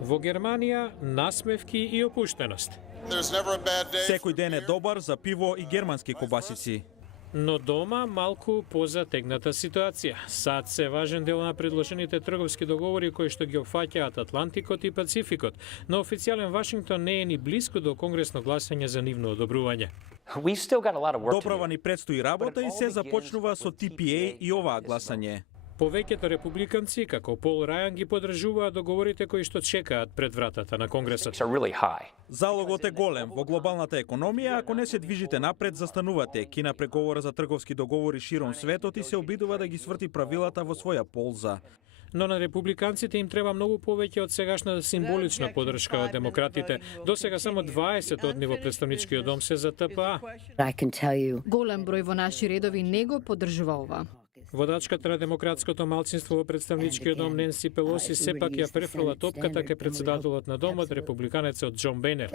Во Германија насмевки и опуштеност. Секој ден е добар за пиво и германски кобасици. Но дома малку позатегната ситуација. САД се важен дел на предложените трговски договори кои што ги опфаќаат Атлантикот и Пацификот, но официјален Вашингтон не е ни блиску до конгресно гласање за нивно одобрување. Доправа ни предстои работа и се започнува со TPA и оваа гласање. Повеќето републиканци, како Пол Рајан, ги подржуваат договорите кои што чекаат пред вратата на Конгресот. Залогот е голем во глобалната економија, ако не се движите напред, застанувате. Кина преговора за трговски договори широм светот и се обидува да ги сврти правилата во своја полза. Но на републиканците им треба многу повеќе од сегашна символична подршка од демократите. До сега само 20 од ниво представничкиот дом се за ТПА. Голем број во наши редови не го поддржува ова. Водачката на демократското малцинство во представничкиот дом Ненси Пелоси сепак ја префрла топката кај председателот на домот, републиканецот Џон Бейнер.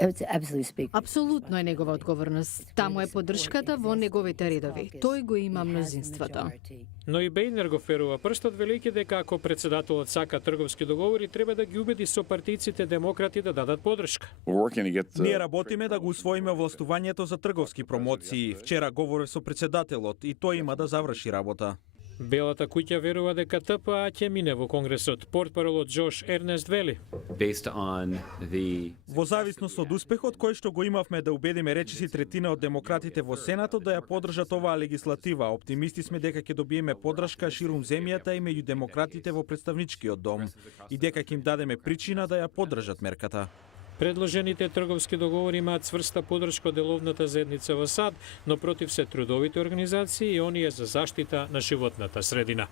Апсолутно е негова одговорност. Таму е поддршката во неговите редови. Тој го има мнозинството. Но и Бейнер го ферува прстот, велики дека ако председателот сака трговски договори, треба да ги убеди сопартиците демократи да дадат поддршка. Ние работиме да го усвоиме властувањето за трговски промоции. Вчера говорев со председателот и тој има да заврши работа. Белата куќа верува дека ТПА ќе мине во Конгресот. Портпаролот Джош Ернест вели. Во зависност од успехот кој што го имавме да убедиме речиси третина од демократите во Сенатот да ја поддржат оваа легислатива, оптимисти сме дека ќе добиеме поддршка ширум земјата и меѓу демократите во представничкиот дом и дека ќе им дадеме причина да ја поддржат мерката. Предложените трговски договори имаат цврста поддршка од деловната заедница во САД, но против се трудовите организации и оние за заштита на животната средина.